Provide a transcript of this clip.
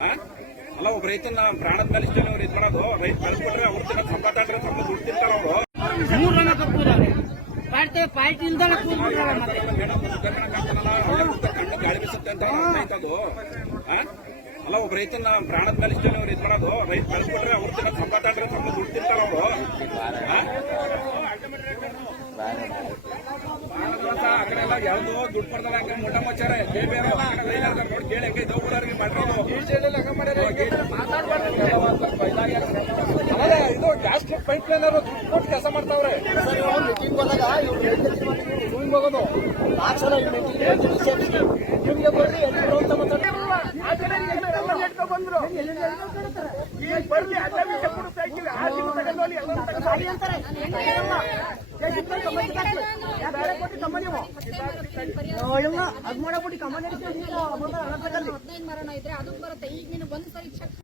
ಅಲ್ಲ ಒಬ್ಬ ರೈತನ ಪ್ರಾಣದ ಮೇಲೆ ಇಷ್ಟೇ ಅವ್ರು ಇದು ಮಾಡೋದು ರೈತ ಬೆಳೆದ್ಬಿಟ್ರೆ ಅವ್ರ ಜನ ಸಂಪಾದನೆ ತಮ್ಮ ದುಡ್ಡು ತಿಂತಾರ ಅವರು. ಮೂರ್ ಜನ ಕೂತಾರೆ ಪಾರ್ಟಿ ಪಾರ್ಟಿ ಇಲ್ದಾನೆ ಕೂತ್ಬಿಟ್ರಲ್ಲ ಮತ್ತೆ. ಕಣ್ಣು ಗಾಳಿ ಬೀಸುತ್ತೆ ಅಂತ ಆಯ್ತದು ಅಲ್ಲ ಒಬ್ಬ ರೈತನ ಪ್ರಾಣದ ಮೇಲೆ ಇಷ್ಟೇ ಅವ್ರು ಇದು ಮಾಡೋದು ರೈತ ಬೆಳೆದ್ಬಿಟ್ರೆ ಅವ್ರ ತರ ಸಂಪಾದನೆ ತಮ್ಮ ದುಡ್ಡು ತಿಂತಾರ ಅವರು ಆ ಕಡೆ ಎಲ್ಲ ಯಾವ್ದೋ ದುಡ್ಡು ಕೊಡ್ತಾರೆ ಹಂಗೆ ಮುಟ್ಟ ಮಚ್ಚಾರೆ ಬೇರೆ ನೋಡಿ ಕೇಳಿ ಹೆಂಗೆ ಇದ್ದವು ಇದು ಗ್ಯಾಸ್ ಪೈಪ್ ಲೈನ್ ದುಡ್ಡು ಕೊಟ್ಟು ಕೆಲಸ ಮಾಡ್ತಾವ್ರೆ ಮೀಟಿಂಗ್ ಇವ್ರು ರೂಮಿಗೆ ಹೋಗೋದು ಸಲ ಈ ಮೀಟಿಂಗ್ ನಿಮ್ಗೆ ಬರ್ರಿ ಎಲ್ಲಿ ಅಂತ ಅದ್ ಮಾಡಬಿಟ್ಟು ಕಮ್ಮಿ ಹದಿನೈದು ಮರಣ ಇದ್ರೆ ಅದಕ್ಕೆ ಬರುತ್ತೆ. ಈಗ ನೀನು ಒಂದ್ ಸರಿ ಚೆಕ್